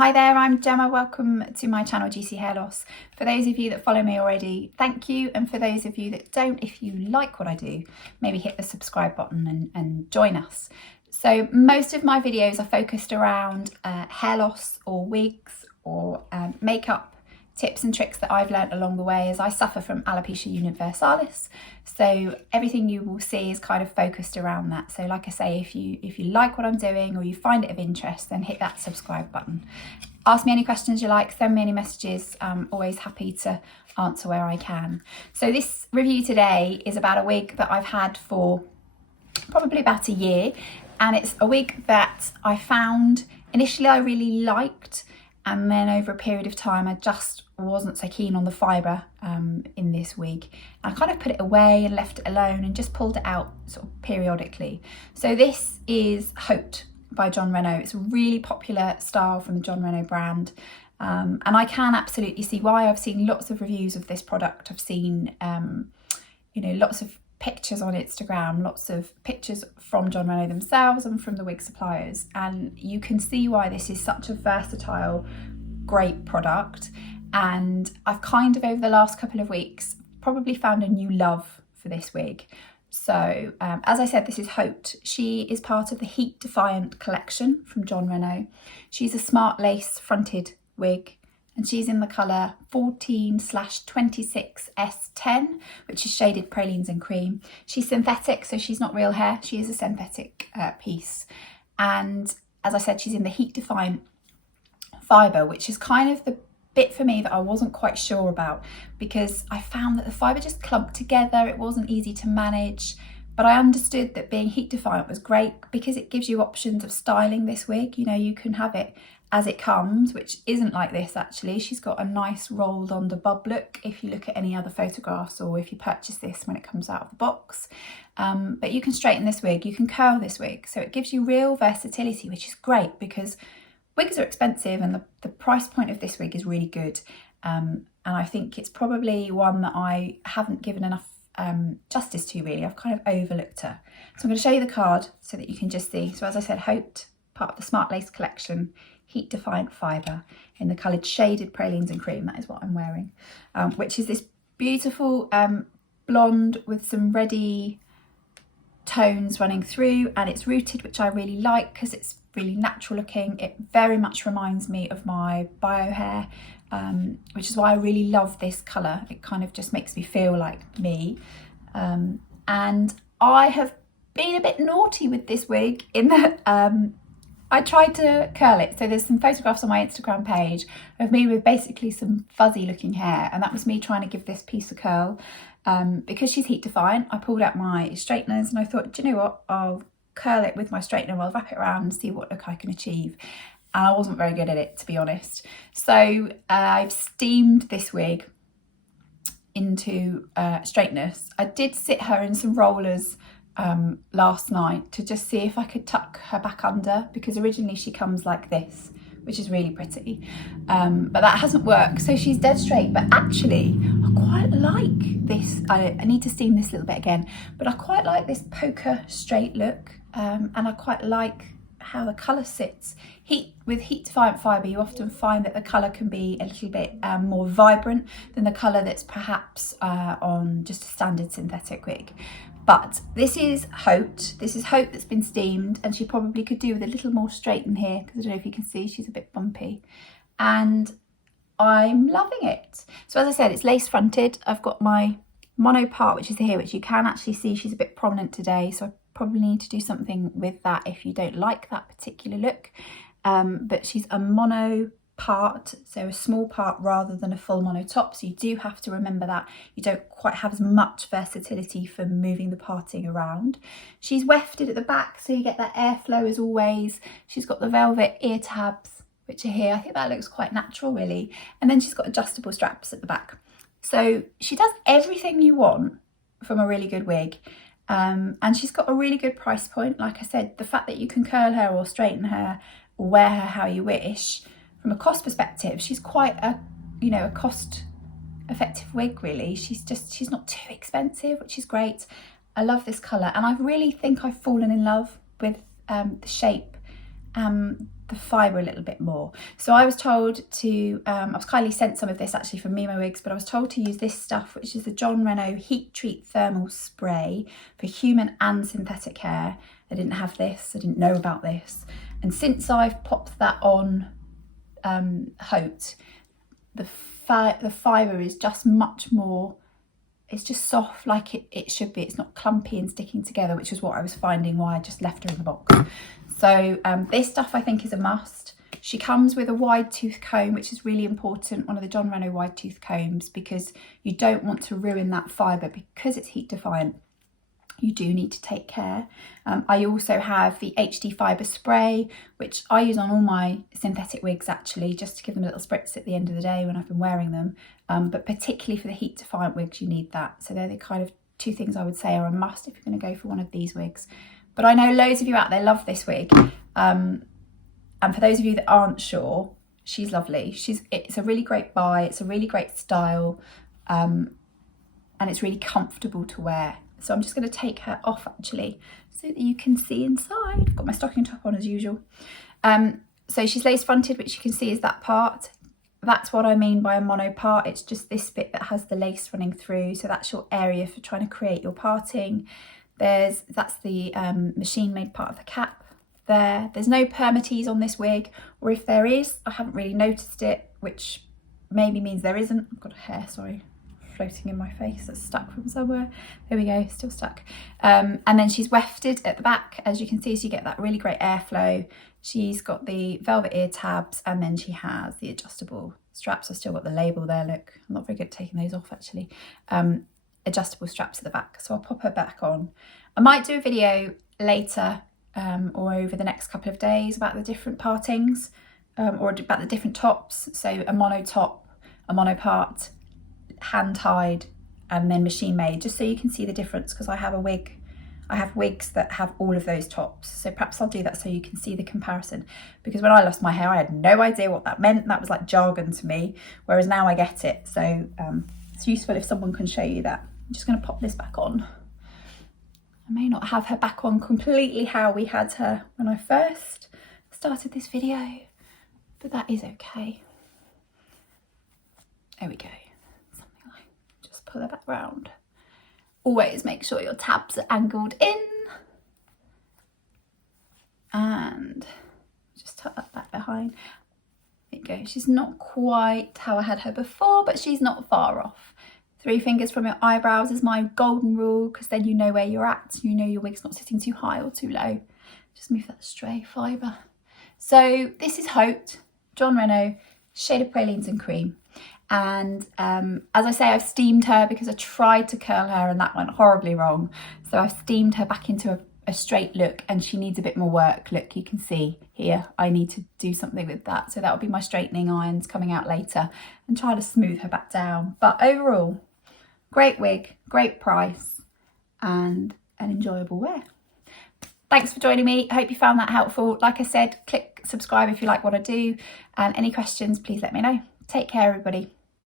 Hi there, I'm Gemma. Welcome to my channel GC Hair Loss. For those of you that follow me already, thank you. And for those of you that don't, if you like what I do, maybe hit the subscribe button and join us. So most of my videos are focused around hair loss or wigs or makeup tips and tricks that I've learnt along the way, as I suffer from alopecia universalis. So everything you will see is kind of focused around that. So like I say, if you like what I'm doing or you find it of interest, then hit that subscribe button. Ask me any questions you like, send me any messages. I'm always happy to answer where I can. So this review today is about a wig that I've had for probably about a year, and it's a wig that I found initially I really liked, and then over a period of time I just wasn't so keen on the fibre in this wig. I kind of put it away and left it alone and just pulled it out sort of periodically. So this is Haute by Jon Renau. It's a really popular style from the Jon Renau brand, and I can absolutely see why. I've seen lots of reviews of this product. I've seen lots of pictures on Instagram, lots of pictures from Jon Renau themselves and from the wig suppliers, and you can see why this is such a versatile, great product. And I've kind of over the last couple of weeks probably found a new love for this wig. So as I said, this is Haute. She is part of the Heat Defiant Collection from Jon Renau. She's a smart lace fronted wig, and she's in the colour 14/26S10, which is shaded pralines and cream. She's synthetic, so she's not real hair. She is a synthetic piece. And as I said, she's in the Heat Defiant Fibre, which is kind of the bit for me that I wasn't quite sure about, because I found that the fibre just clumped together. It wasn't easy to manage, but I understood that being heat defiant was great because it gives you options of styling this wig. You know, you can have it as it comes, which isn't like this actually. She's got a nice rolled on the bob look if you look at any other photographs or if you purchase this when it comes out of the box. But you can straighten this wig, you can curl this wig, so it gives you real versatility, which is great because wigs are expensive and the price point of this wig is really good. And I think it's probably one that I haven't given enough justice to, really. I've kind of overlooked her. So I'm going to show you the card so that you can just see. So as I said, Haute, part of the Smart Lace Collection, Heat Defiant Fibre in the coloured shaded pralines and cream. That is what I'm wearing, which is this beautiful blonde with some reddy tones running through, and it's rooted, which I really like because it's really natural looking. It very much reminds me of my bio hair, which is why I really love this colour. It kind of just makes me feel like me. And I have been a bit naughty with this wig in that I tried to curl it. So there's some photographs on my Instagram page of me with basically some fuzzy looking hair, and that was me trying to give this piece a curl. Because she's heat defiant, I pulled out my straighteners and I thought, do you know what, I'll curl it with my straightener, I'll wrap it around and see what look I can achieve. And I wasn't very good at it, to be honest. So I've steamed this wig into straightness. I did sit her in some rollers last night to just see if I could tuck her back under, because originally she comes like this, which is really pretty, but that hasn't worked, so she's dead straight. But actually I quite like this. I need to steam this a little bit again, but I quite like this poker straight look, and I quite like how the colour sits. With heat defiant fibre, you often find that the colour can be a little bit more vibrant than the colour that's perhaps on just a standard synthetic wig. But this is Haute. This is Haute that's been steamed, and she probably could do with a little more straighten here, because I don't know if you can see, she's a bit bumpy. And I'm loving it. So as I said, it's lace fronted. I've got my mono part, which is here, which you can actually see she's a bit prominent today. So I probably need to do something with that if you don't like that particular look. But she's a mono part, so a small part rather than a full mono top, so you do have to remember that you don't quite have as much versatility for moving the parting around. She's wefted at the back, so you get that airflow as always. She's got the velvet ear tabs, which are here. I think that looks quite natural, really. And then she's got adjustable straps at the back. So she does everything you want from a really good wig. And she's got a really good price point. Like I said, the fact that you can curl her or straighten her or wear her how you wish, from a cost perspective, she's quite a cost effective wig, really. She's not too expensive, which is great. I love this colour, and I really think I've fallen in love with the shape, the fibre a little bit more. So I was told to, I was kindly sent some of this actually from Mimo Wigs, but I was told to use this stuff, which is the Jon Renau Heat Treat Thermal Spray for human and synthetic hair. I didn't have this, I didn't know about this. And since I've popped that on Haute, the fibre is just much more, it's just soft like it should be. It's not clumpy and sticking together, which is what I was finding why I just left her in the box. So this stuff I think is a must. She comes with a wide tooth comb, which is really important, one of the Jon Renau wide tooth combs, because you don't want to ruin that fibre because it's heat defiant. You do need to take care. I also have the HD Fibre spray, which I use on all my synthetic wigs actually, just to give them a little spritz at the end of the day when I've been wearing them. But particularly for the heat defiant wigs, you need that. So they're the kind of two things I would say are a must if you're going to go for one of these wigs. But I know loads of you out there love this wig. And for those of you that aren't sure, she's lovely. It's a really great buy. It's a really great style. And it's really comfortable to wear. So I'm just going to take her off actually so that you can see inside. I've got my stocking top on as usual. So she's lace fronted, which you can see is that part. That's what I mean by a mono part. It's just this bit that has the lace running through. So that's your area for trying to create your parting. That's the machine made part of the cap there. There's no permatease on this wig, or if there is, I haven't really noticed it, which maybe means there isn't. I've got a hair, sorry, floating in my face that's stuck from somewhere. There we go, still stuck. And then she's wefted at the back, as you can see, so you get that really great airflow. She's got the velvet ear tabs, and then she has the adjustable straps. I've still got the label there, look. I'm not very good at taking those off actually. Adjustable straps at the back, so I'll pop her back on. I might do a video later or over the next couple of days about the different partings or about the different tops. So a mono top, a mono part, hand tied, and then machine made, just so you can see the difference, because I have wigs that have all of those tops, so perhaps I'll do that so you can see the comparison, because when I lost my hair I had no idea what that meant. That was like jargon to me, whereas now I get it. So it's useful if someone can show you that. I'm just going to pop this back on. I may not have her back on completely how we had her when I first started this video, but that is okay. There we go. Something like, just pull her back round. Always make sure your tabs are angled in. And just tuck that back behind. There you go. She's not quite how I had her before, but she's not far off. 3 fingers from your eyebrows is my golden rule, because then you know where you're at. You know your wig's not sitting too high or too low. Just move that stray fibre. So this is Haute, Jon Renau, shade of Pralines and Cream. And as I say, I've steamed her because I tried to curl her and that went horribly wrong. So I've steamed her back into a straight look, and she needs a bit more work. Look, you can see here, I need to do something with that. So that'll be my straightening irons coming out later and try to smooth her back down. But overall, great wig, great price, and an enjoyable wear. Thanks for joining me. I hope you found that helpful. Like I said, click subscribe if you like what I do, and any questions, please let me know. Take care, everybody.